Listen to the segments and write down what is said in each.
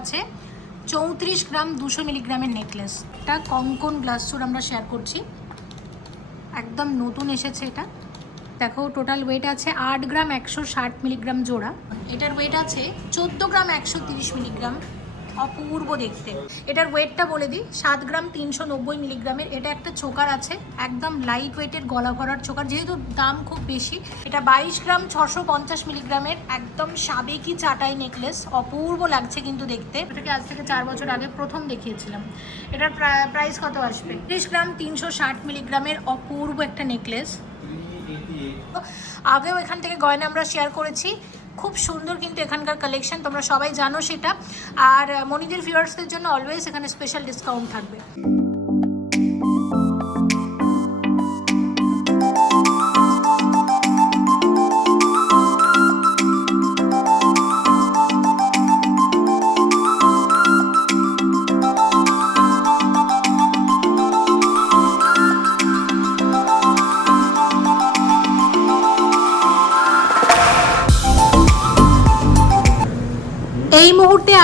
আছে। চৌত্রিশ গ্রাম দুশো মিলিগ্রামের নেকলেস এটা কঙ্কন গ্লাস সুর আমরা শেয়ার করছি। একদম নতুন এসেছে এটা। দেখো টোটাল ওয়েট আছে আট গ্রাম একশো ষাট মিলিগ্রাম জোড়া। এটার ওয়েট আছে চোদ্দ গ্রাম একশো তিরিশ মিলিগ্রাম। অপূর্ব দেখতে। এটার ওয়েটটা বলে দিই, সাত গ্রাম তিনশো নব্বই মিলিগ্রামের। এটা একটা চোকার আছে, একদম লাইট ওয়েটের গলা ভরার চোকার, যেহেতু দাম খুব বেশি। এটা বাইশ গ্রাম ছশো পঞ্চাশ মিলিগ্রামের একদম সাবেকি চাটাই নেকলেস অপূর্ব লাগছে কিন্তু দেখতে। এটাকে আজ থেকে চার বছর আগে প্রথম দেখিয়েছিলাম। এটার প্রাইস কত আসবে? ত্রিশ গ্রাম তিনশো ষাট মিলিগ্রামের অপূর্ব একটা নেকলেস আগেও এখান থেকে গয়না আমরা শেয়ার করেছি। খুব সুন্দর কিন্তু এখানকার কালেকশন তোমরা সবাই জানো সেটা। আর মনিদের ভিউয়ার্সদের জন্য অলওয়েজ এখানে স্পেশাল ডিসকাউন্ট থাকবে।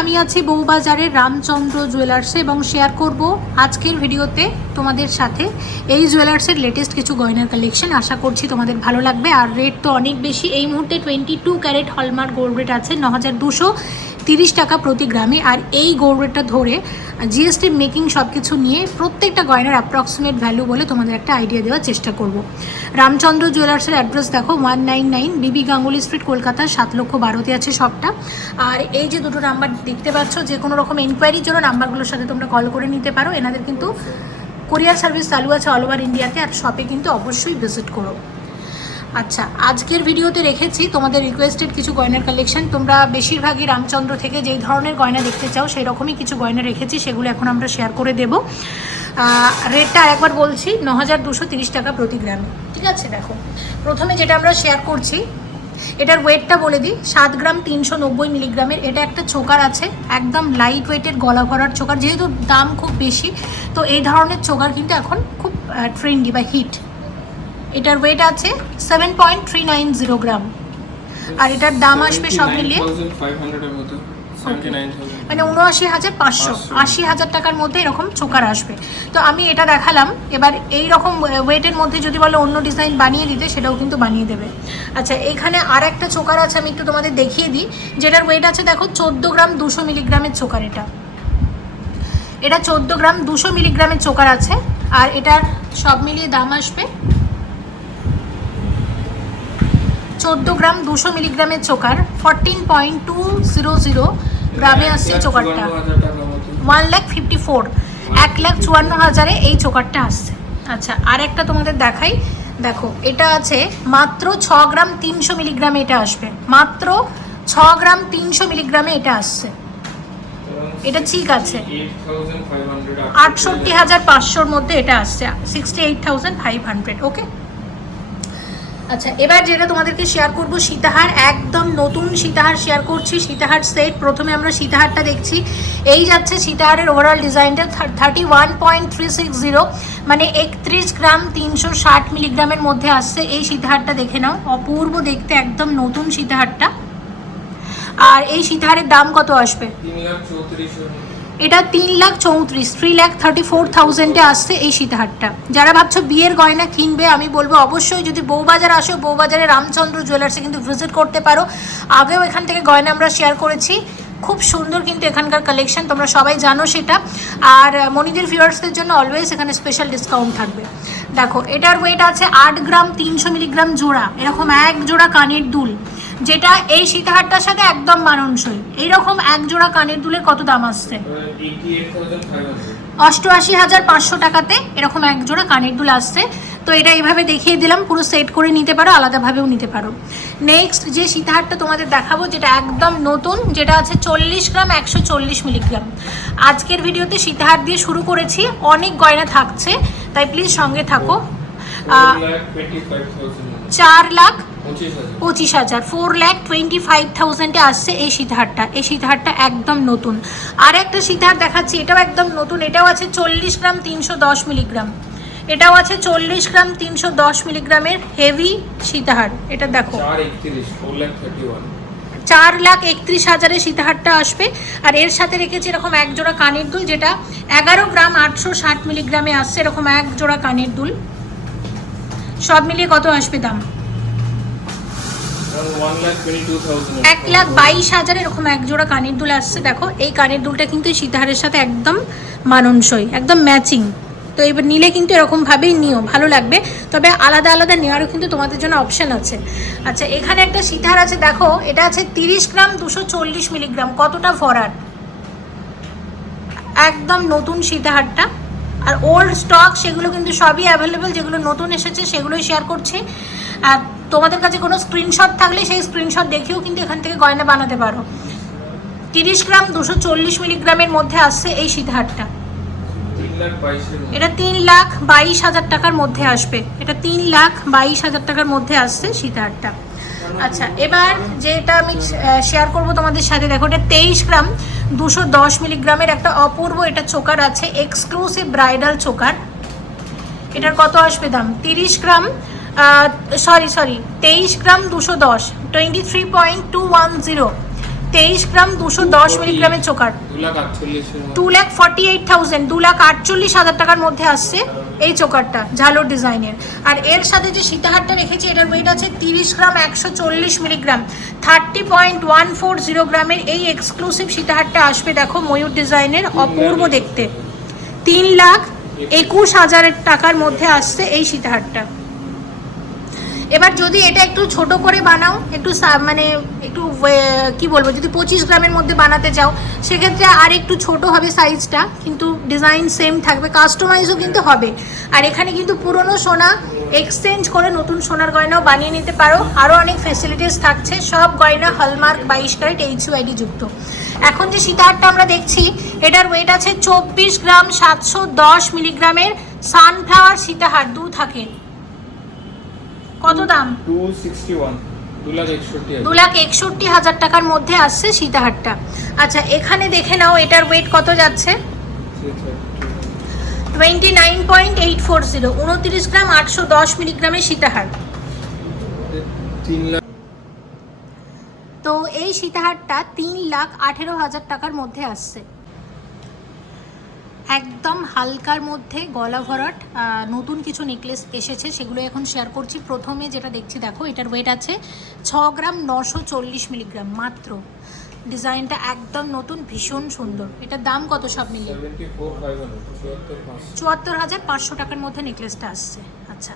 আমি আছি বউবাজারের রামচন্দ্র জুয়েলার্সে এবং শেয়ার করব আজকের ভিডিওতে তোমাদের সাথে। এই জুয়েলার্সের লেটেস্ট কিছু গয়নার কালেকশন আশা করছি তোমাদের ভালো লাগবে। আর রেট তো অনেক বেশি। এই মুহূর্তে twenty two carat hallmark gold rate আছে ন হাজার দুশো তিরিশ টাকা প্রতি গ্রামে আর এই গোল্ড রেটটা ধরে জিএসটি মেকিং সব কিছু নিয়ে প্রত্যেকটা গয়নার অ্যাপ্রক্সিমেট ভ্যালু বলে তোমাদের একটা আইডিয়া দেওয়ার চেষ্টা করব। রামচন্দ্র জুয়েলার্সের অ্যাড্রেস দেখো one nine nine B B Ganguly street Kolkata, সাত লক্ষ বারোতে আছে সবটা আর এই যে দুটো নাম্বার দেখতে পাচ্ছ, যে কোনো রকম এনকোয়ারির জন্য নাম্বারগুলোর সাথে তোমরা কল করে নিতে পারো। এনাদের কিন্তু কোরিয়ার সার্ভিস চালু আছে অল ওভার ইন্ডিয়াতে আর শপে কিন্তু অবশ্যই ভিজিট করো। আচ্ছা আজকের ভিডিওতে রেখেছি তোমাদের রিকোয়েস্টেড কিছু গয়নার কালেকশন তোমরা বেশিরভাগই রামচন্দ্র থেকে যেই ধরনের গয়না দেখতে চাও সেই রকমই কিছু গয়না রেখেছি, সেগুলো এখন আমরা শেয়ার করে দেব। রেটটা একবার বলছি ন টাকা প্রতি গ্রামে। ঠিক আছে, দেখো। প্রথমে যেটা আমরা শেয়ার করছি, এটার ওয়েটটা বলে দিই, সাত গ্রাম তিনশো নব্বই মিলিগ্রামের। এটা একটা চোকার আছে, একদম লাইট ওয়েটের গলা ভরার চোকার, যেহেতু দাম খুব বেশি, তো এই ধরনের চোকার কিন্তু এখন খুব ট্রেন্ডি বা হিট এটার ওয়েট আছে seven point three nine zero gram আর এটার দাম আসবে সব মিলিয়ে 79,500 এর মতো 79,000 মানে উনআশি হাজার পাঁচশো। আশি হাজার টাকার মধ্যে এরকম চোকার আসবে। তো আমি এটা দেখালাম। এবার এই রকম ওয়েটের মধ্যে যদি বলো অন্য ডিজাইন বানিয়ে দিতে সেটাও কিন্তু বানিয়ে দেবে। আচ্ছা এখানে আর একটা চোকার আছে আমি একটু তোমাদের দেখিয়ে দিই। যেটার ওয়েট আছে দেখো চোদ্দ গ্রাম দুশো মিলিগ্রামের চোকার এটা। এটা চোদ্দ গ্রাম দুশো মিলিগ্রামের চোকার আছে। আর এটার সব মিলিয়ে দাম আসবে চোদ্দ গ্রাম দুশো মিলিগ্রামের choker fourteen point two zero zero গ্রামে আসছে চোকারটা। 54,000 টাকার মতো ওয়ান লাখ ফিফটি ফোর এক লাখ চুয়ান্ন হাজারে এই চোকারটা আসছে। আচ্ছা আর একটা তোমাদের দেখাই। দেখো এটা আছে মাত্র ছ গ্রাম তিনশো মিলিগ্রামে এটা আসবে। মাত্র ছ গ্রাম তিনশো মিলিগ্রামে এটা আসছে। এটা ঠিক আছে। আটষট্টি হাজার পাঁচশোর মধ্যে এটা আসছে। Sixty eight thousand five hundred okay আচ্ছা এবার যেটা তোমাদেরকে শেয়ার করব সীতাহার একদম নতুন সীতাহার শেয়ার করছি সীতাহার সেট প্রথমে আমরা সীতাহারটা দেখছি। এই যাচ্ছে সীতাহারের ওভারঅল ডিজাইনটা thirty one point three six zero মানে একত্রিশ গ্রাম তিনশো ষাট মিলিগ্রামের মধ্যে আসছে। এই সীতাহারটা দেখে নাও। অপূর্ব দেখতে একদম নতুন সীতাহারটা। আর এই সীতাহারের দাম কত আসবে? 3,34,000 এটা তিন লাখ চৌত্রিশ থ্রি লাখ থার্টি ফোর থাউজেন্ডে আসছে এই সীতাহারটা যারা ভাবছ বিয়ের গয়না কিনবে, আমি বলব অবশ্যই যদি বউবাজার আসো, বউবাজারে রামচন্দ্র জুয়েলার্সে কিন্তু ভিজিট করতে পারো। আগেও এখান থেকে গয়না আমরা শেয়ার করেছি। খুব সুন্দর কিন্তু এখানকার কালেকশন তোমরা সবাই জানো সেটা। আর মনিদের ভিউয়ার্সদের জন্য অলওয়েজ এখানে স্পেশাল ডিসকাউন্ট থাকবে। দেখো, এটার ওয়েট আছে আট গ্রাম তিনশো মিলিগ্রাম জোড়া। এরকম এক জোড়া কানের দুল। যেটা এই সীতাহারটার সাথে একদম মানানসই। এইরকম এক জোড়া কানের দুলের কত দাম আসছে? অষ্টআশি হাজার পাঁচশো টাকাতে এরকম এক জোড়া কানের দুল আসছে। তো এটা এইভাবে দেখিয়ে দিলাম পুরো সেট করে নিতে পারো আলাদাভাবেও নিতে পারো। নেক্সট যে সীতাহারটা তোমাদের দেখাবো যেটা একদম নতুন যেটা আছে চল্লিশ গ্রাম একশো চল্লিশ মিলিগ্রাম। আজকের ভিডিওতে সীতাহার দিয়ে শুরু করেছি অনেক গয়না থাকছে তাই প্লিজ সঙ্গে থাকো। চার লাখ 25,000 পঁচিশ হাজার। ফোর ল্যাক টোয়েন্টি ফাইভ থাউজেন্ডে আসছে এই সীতাহারটা এই সীতাহারটা একদম নতুন। আর একটা সীতাহার দেখাচ্ছি এটাও একদম নতুন। এটাও আছে চল্লিশ গ্রাম তিনশো দশ মিলিগ্রাম। এটাও আছে চল্লিশ গ্রাম তিনশো দশ মিলিগ্রামের হেভি সীতাহার এটা দেখো। 4,31 4,31 চার লাখ একত্রিশ হাজারে সীতাহারটা আসবে। আর এর সাথে রেখেছি এরকম এক জোড়া কানের দুল যেটা এগারো গ্রাম আটশো ষাট মিলিগ্রামে আসছে এরকম এক জোড়া কানের দুল। সব মিলিয়ে কত আসবে দাম one lakh twenty two thousand এক লাখ বাইশ হাজার এরকম এক জোড়া কানের দুল আসছে। দেখো, এই কানের দুলটা কিন্তু সীতাহারের সাথে একদম মানানসই, একদম ম্যাচিং। তো এবার নিলে কিন্তু এরকমভাবেই নিও, ভালো লাগবে। তবে আলাদা আলাদা নেওয়ারও কিন্তু তোমাদের জন্য অপশন আছে। আচ্ছা এখানে একটা সীতাহার আছে, দেখো, এটা আছে তিরিশ গ্রাম দুশো চল্লিশ মিলিগ্রাম। কতটা ভরাট? একদম নতুন সীতাহারটা। আর ওল্ড স্টক সেগুলো কিন্তু সবই অ্যাভেলেবেল যেগুলো নতুন এসেছে, সেগুলোই শেয়ার করছি। আর তোমাদের কাছে কোনো স্ক্রিনশট থাকলে সেই স্ক্রিনশট দেখেও কিন্তু এখান থেকে গয়না বানাতে পারো। তিরিশ গ্রাম দুশো চল্লিশ মিলিগ্রামের মধ্যে আসছে এই সীতাহারটা মধ্যে। এটা তিন লাখ বাইশ হাজার টাকার মধ্যে আসবে। এটা তিন লাখ বাইশ হাজার টাকার মধ্যে আসছে সীতাহারটা আচ্ছা এবার যেটা আমি শেয়ার করব তোমাদের সাথে দেখো এটা তেইশ গ্রাম দুশো দশ মিলিগ্রামের একটা অপূর্ব এটা চোকার আছে এক্সক্লুসিভ ব্রাইডাল চোকার। এটার কত আসবে দাম? তিরিশ গ্রাম সরি সরি তেইশ গ্রাম দুশো দশ twenty three point two one zero তেইশ গ্রাম দুশো দশ মিলিগ্রামের choker. Two lakh forty eight thousand দু লাখ আটচল্লিশ হাজার টাকার মধ্যে আসছে এই চোকারটা ঝালোর ডিজাইনের। আর এর সাথে যে সীতাহারটা রেখেছি এটার ওয়েট আছে তিরিশ গ্রাম একশো চল্লিশ milligram. Thirty point one four zero গ্রামের এই এক্সক্লুসিভ সীতাহারটা আসবে দেখো ময়ূর ডিজাইনের অপূর্ব দেখতে। তিন লাখ একুশ হাজারের টাকার মধ্যে আসছে এই সীতাহারটা। এবার যদি এটা একটু ছোট করে বানাও, একটু মানে একটু কি বলব, যদি পঁচিশ গ্রামের মধ্যে বানাতে চাও, সেক্ষেত্রে আর একটু ছোট হবে সাইজটা, কিন্তু ডিজাইন সেম থাকবে, কাস্টমাইজও কিন্তু হবে। আর এখানে কিন্তু পুরনো সোনা, এক্সচেঞ্জ করে নতুন সোনার গয়নাও বানিয়ে নিতে পারো। আরও অনেক ফেসিলিটিস থাকছে, সব গয়না হলমার্ক বাইশ ক্যারেট এইচ ইউআইডি যুক্ত। এখন যে সীতাহারটা আমরা দেখছি, এটার ওয়েট আছে চব্বিশ গ্রাম সাতশো দশ মিলিগ্রামের সানফ্লাওয়ার সীতাহার, দু থাকে। কত দাম? টু সিক্সটি ওয়ান দু লাখ একষট্টি হাজার টাকার মধ্যে আসছে সীতাহারটা। আচ্ছা এখানে দেখে নাও এটার ওয়েট কত যাচ্ছে? Twenty nine point eight four zero উনত্রিশ গ্রাম আটশো দশ মিলিগ্রামের সীতাহার। তো এই সীতাহারটা তিন লাখ আঠেরো হাজার টাকার মধ্যে আসছে। একদম হালকার মধ্যে গলা ভরাট নতুন কিছু নেকলেস এসেছে সেগুলো এখন শেয়ার করছি। প্রথমে যেটা দেখছি, দেখো, এটার ওয়েট আছে ছ গ্রাম নশো চল্লিশ মিলিগ্রাম মাত্র। ডিজাইনটা একদম নতুন, ভীষণ সুন্দর। এটার দাম কত সব মিলিয়ে? চুয়াত্তর হাজার পাঁচশো টাকার মধ্যে নেকলেসটা আসছে। আচ্ছা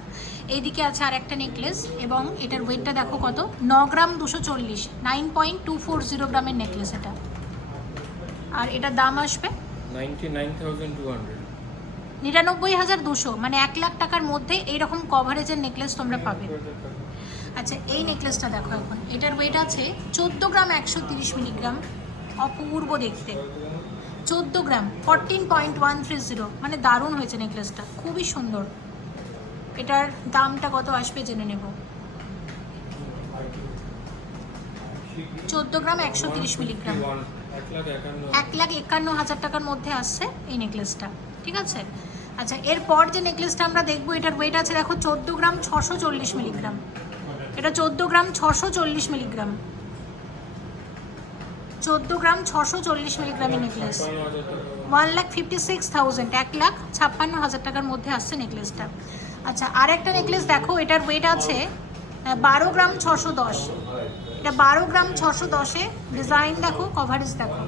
এইদিকে আছে আর একটা নেকলেস এবং এটার ওয়েটটা দেখো কত? ন গ্রাম দুশো চল্লিশ nine point two four zero গ্রামের নেকলেস এটা। আর এটার দাম আসবে নিরানব্বই হাজার দুশো মানে এক লাখ টাকার মধ্যে এইরকম কভারেজের নেকলেস তোমরা পাবে। আচ্ছা এই নেকলেসটা দেখো এখন। এটার ওয়েট আছে চোদ্দ গ্রাম একশো তিরিশ মিলিগ্রাম অপূর্ব দেখতে। চোদ্দ gram fourteen point one three zero মানে দারুণ হয়েছে নেকলেসটা খুবই সুন্দর। এটার দামটা কত আসবে জেনে নেব। চোদ্দ গ্রাম একশো তিরিশ মিলিগ্রাম এক লাখ একান্ন এক হাজার টাকার মধ্যে আসছে এই নেকলেসটা ঠিক আছে? আচ্ছা এরপর যে নেকলেসটা আমরা দেখব এটার ওয়েট আছে দেখো চোদ্দ গ্রাম ছশো চল্লিশ মিলিগ্রাম এটা চোদ্দ গ্রাম ছশো চল্লিশ মিলিগ্রাম চোদ্দ গ্রাম ছশো চল্লিশ মিলিগ্রামের necklace one lakh fifty six thousand এক লাখ ছাপ্পান্ন হাজার টাকার মধ্যে আসছে নেকলেসটা আচ্ছা আর একটা নেকলেস দেখো এটার ওয়েট আছে বারো গ্রাম ছশো দশ। এটা বারো গ্রাম ছশো দশে। ডিজাইন দেখো কভারেজ দেখো।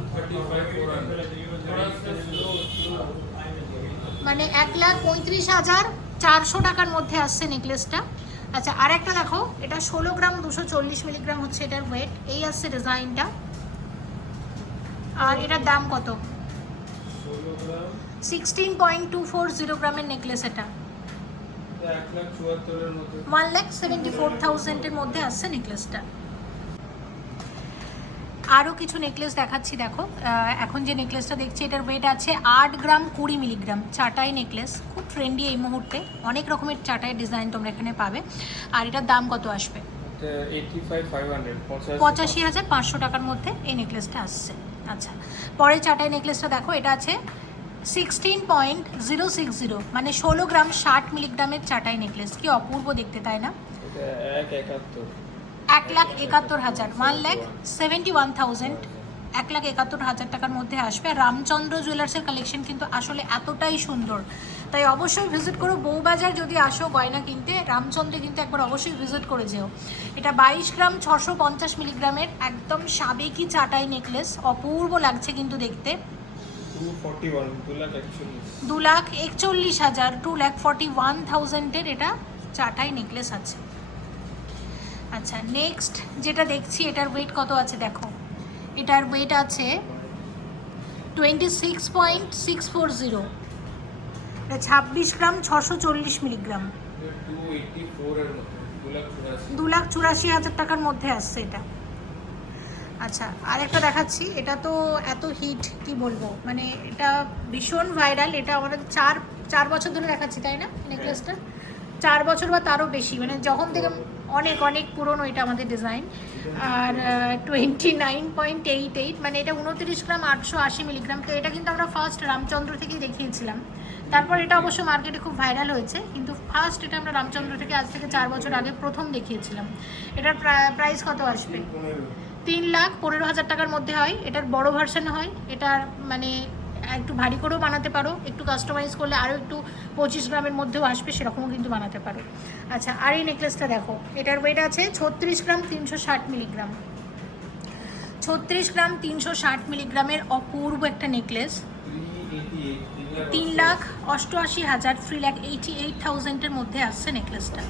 মানে এক লাখ পঁয়ত্রিশ হাজার চারশো টাকার মধ্যে আসছে নেকলেসটা আচ্ছা আর একটা দেখো এটা ষোলো গ্রাম দুশো চল্লিশ মিলিগ্রাম হচ্ছে এটার ওয়েট এই আসছে ডিজাইনটা আর এটার দাম কত? Sixteen point two four zero গ্রামের নেকলেস এটা। ওয়ান লাখ সেভেন্টি ফোর থাউজেন্ডের মধ্যে আসছে নেকলেসটা আরও কিছু নেকলেস দেখাচ্ছি দেখো। এখন যে নেকলেসটা দেখছি এটার ওয়েট আছে আট গ্রাম কুড়ি মিলিগ্রাম চাটাই নেকলেস খুব ট্রেন্ডি এই মুহূর্তে। অনেক রকমের চাটাই ডিজাইন তোমরা এখানে পাবে। আর এটার দাম কত আসবে? পঁচাশি। হাজার পাঁচশো টাকার মধ্যে এই নেকলেসটা আসছে। আচ্ছা পরে চাটাই নেকলেসটা দেখো এটা আছে sixteen point zero six zero মানে ষোলো গ্রাম ষাট মিলিগ্রামের চাটাই নেকলেস কি অপূর্ব দেখতে তাই না? এক একাত্তর। এক লাখ একাত্তর হাজার one lakh seventy one thousand এক লাখ একাত্তর হাজার টাকার মধ্যে আসবে। আর রামচন্দ্র জুয়েলার্সের কালেকশন কিন্তু আসলে এতটাই সুন্দর। তাই অবশ্যই ভিজিট করো। বউবাজার যদি আসো গয়না কিনতে রামচন্দ্রে কিন্তু একবার অবশ্যই ভিজিট করে যেও। এটা বাইশ গ্রাম ছশো পঞ্চাশ মিলিগ্রামের একদম সাবেকি চাটাই নেকলেস অপূর্ব লাগছে কিন্তু দেখতে। দু লাখ একচল্লিশ হাজার টু লাখ ফর্টি ওয়ান থাউজেন্ডের এটা চাটাই নেকলেস আছে। আচ্ছা নেক্সট যেটা দেখছি, এটার ওয়েট কত আছে দেখো? এটার ওয়েট আছে twenty six point six four zero এটা ছাব্বিশ গ্রাম ছশো চল্লিশ মিলিগ্রাম। দু লাখ চুরাশি হাজার টাকার মধ্যে আসছে এটা। আচ্ছা আরেকটা দেখাচ্ছি, এটা তো এত হিট কি বলব? মানে এটা ভীষণ ভাইরাল এটা আমাদের চার চার বছর ধরে দেখাচ্ছি, তাই না? নেকলেসটা চার বছর বা তারও বেশি মানে যখন থেকে অনেক অনেক পুরনো এটা আমাদের ডিজাইন আর twenty nine point eight eight মানে এটা উনত্রিশ গ্রাম আটশো আশি মিলিগ্রাম তো এটা কিন্তু আমরা ফার্স্ট রামচন্দ্র থেকেই দেখিয়েছিলাম। তারপর এটা অবশ্য মার্কেটে খুব ভাইরাল হয়েছে, কিন্তু ফার্স্ট এটা আমরা রামচন্দ্র থেকে আজ থেকে চার বছর আগে প্রথম দেখিয়েছিলাম। এটার প্রাইস কত আসবে? তিন লাখ পনেরো হাজার টাকার মধ্যে হয়, এটার বড় ভার্সন হয়, এটার মানে একটু ভারী করেও বানাতে পারো, একটু কাস্টমাইজ করলে আরও একটু পঁচিশ গ্রামের মধ্যেও আসবে, সেরকমও কিন্তু বানাতে পারো। আচ্ছা আর এই নেকলেসটা দেখো, এটার ওয়েট আছে ছত্রিশ গ্রাম তিনশো ষাট মিলিগ্রাম। ছত্রিশ গ্রাম তিনশো ষাট মিলিগ্রামের অপূর্ব একটা নেকলেস তিন লাখ অষ্টআশি হাজার থ্রি লাখ এইটি এইট থাউজেন্ডের মধ্যে আসছে নেকলেসটা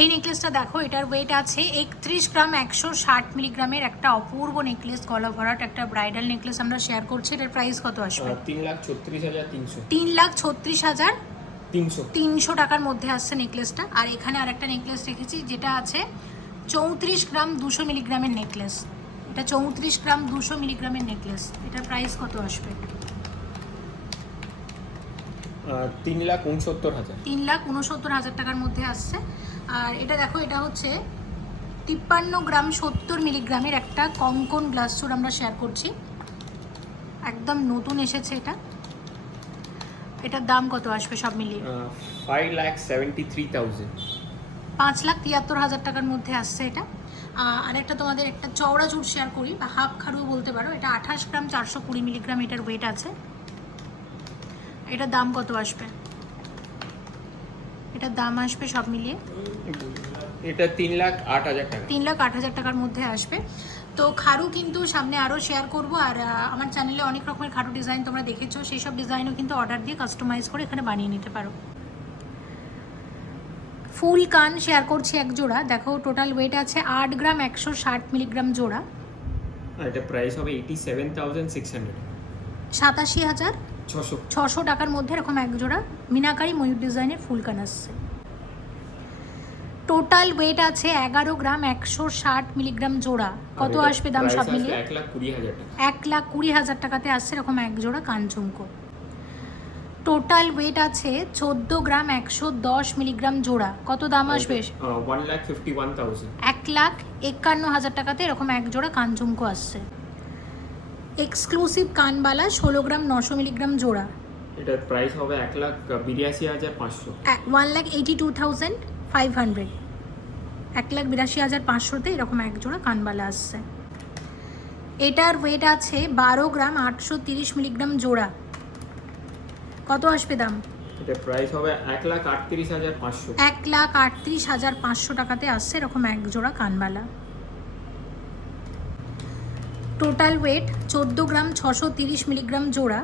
এই নেকলেসটা দেখো এটার ওয়েট আছে একত্রিশ গ্রাম একশো ষাট মিলিগ্রামের একটা অপূর্ব নেকলেস গলা ভরাট একটা ব্রাইডাল নেকলেস আমরা শেয়ার করছি এটার প্রাইস কত আসবে? তিন লাখ ছত্রিশ হাজার তিনশো। তিন লাখ ছত্রিশ হাজার তিনশো। তিনশো টাকার মধ্যে আসছে নেকলেসটা আর এখানে আরেকটা নেকলেস রেখেছি যেটা আছে চৌত্রিশ গ্রাম দুশো মিলিগ্রামের নেকলেস এটা চৌত্রিশ গ্রাম দুশো মিলিগ্রামের নেকলেস এটার প্রাইস কত আসবে? তিন লাখ উনসত্তর হাজার। তিন লাখ উনসত্তর হাজার টাকার মধ্যে আসছে। আর এটা দেখো এটা হচ্ছে তিপ্পান্ন গ্রাম সত্তর মিলিগ্রামের একটা কঙ্কন গ্লাস চুর আমরা শেয়ার করছি। একদম নতুন এসেছে এটা। এটার দাম কত আসবে সব মিলিয়ে? Five lakh seventy three thousand পাঁচ লাখ তিয়াত্তর হাজার টাকার মধ্যে আসছে এটা। আর একটা তোমাদের একটা চওড়া চুর শেয়ার করি বা হাফ খাড়ুও বলতে পারো। এটা আঠাশ গ্রাম চারশো কুড়ি মিলিগ্রাম এটার ওয়েট আছে। এটার দাম কত আসবে? এটার দাম আসবে সব মিলিয়ে? এটা তিন লাখ আট হাজার টাকা। তিন লাখ আট হাজার টাকার মধ্যে আসবে। তো খারু কিন্তু সামনে আরও শেয়ার করব আর আমার চ্যানেলে অনেক রকমের খারু ডিজাইন তোমরা দেখেছ সেই সব ডিজাইনও কিন্তু অর্ডার দিয়ে কাস্টমাইজ করে এখানে বানিয়ে নিতে পারো। ফুল কান শেয়ার করছি এক জোড়া। দেখো টোটাল ওয়েট আছে আট গ্রাম একশো ষাট মিলিগ্রাম জোড়া। আর এটা প্রাইস হবে eighty seven thousand six hundred সাতাশি হাজার ছশো। টাকার মধ্যে এরকম এক জোড়া মিনাকারি ময়ূর ডিজাইনের ফুল কান আসছে। টোটাল ওয়েট আছে এগারো গ্রাম একশো ষাট মিলিগ্রাম জোড়া। কত আসবে দাম সব মিলিয়ে? এক লাখ কুড়ি হাজার টাকাতে আসছে এরকম এক জোড়া কানঝুমকো। টোটাল ওয়েট আছে চোদ্দ গ্রাম একশো দশ মিলিগ্রাম জোড়া। কত দাম আসবে? এক লাখ একান্ন হাজার টাকাতে এরকম এক জোড়া কানঝুমকো আসছে। এক্সক্লুসিভ কানবালা ষোলো গ্রাম নশো মিলিগ্রাম জোড়া। এটার প্রাইস হবে এক লাখ বিরাশি হাজার পাঁচশো। One lakh eighty two thousand five hundred এক লাখ বিরাশি হাজার পাঁচশোতে এরকম এক জোড়া কানবালা আসছে। এটার ওয়েট আছে বারো গ্রাম আটশো তিরিশ মিলিগ্রাম জোড়া। কত আসবে দাম? এটার প্রাইস হবে এক লাখ আটত্রিশ হাজার পাঁচশো। এক লাখ আটত্রিশ হাজার পাঁচশো টাকাতে আসছে এরকম এক জোড়া কানবালা। টোটাল ওয়েট চোদ্দ গ্রাম ছশো তিরিশ মিলিগ্রাম জোড়া।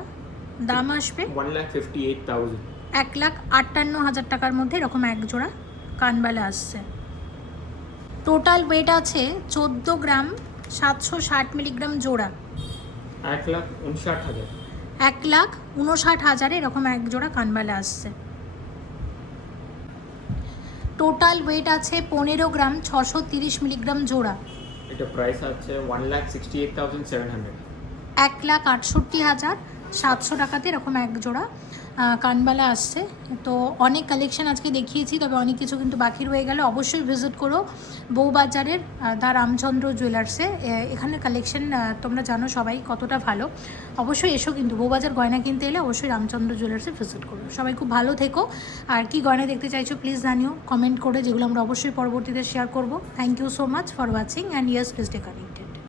দাম আসবে এক লাখ আটান্ন হাজার টাকার মধ্যে এরকম এক জোড়া কানবালা আসছে। টোটাল ওয়েট আছে চোদ্দ গ্রাম সাতশো ষাট মিলিগ্রাম জোড়া। এক লাখ উনষাট হাজার। এক লাখ উনষাট হাজারে এরকম এক জোড়া কানবালা আসছে। টোটাল ওয়েট আছে পনেরো গ্রাম ছশো তিরিশ মিলিগ্রাম জোড়া। এটা প্রাইস আছে one lakh sixty eight thousand seven hundred এক লাখ আটষট্টি হাজার সাতশো টাকাতে এরকম এক জোড়া কানবালা আসছে। তো অনেক কালেকশন আজকে দেখিয়েছি, তবে অনেক কিছু কিন্তু বাকি রয়ে গেলে। অবশ্যই ভিজিট করো বউবাজারের দা রামচন্দ্র জুয়েলার্সে এ- এখানের কালেকশন তোমরা জানো সবাই কতটা ভালো। অবশ্যই এসো কিন্তু বউবাজার গয়না কিনতে এলে অবশ্যই রামচন্দ্র জুয়েলার্সে ভিজিট করো। সবাই খুব ভালো থেকো। আর কি গয়না দেখতে চাইছো প্লিজ জানিও কমেন্ট করে, যেগুলো আমরা অবশ্যই পরবর্তীতে শেয়ার করব। Thank you so much for watching and yes please Tekani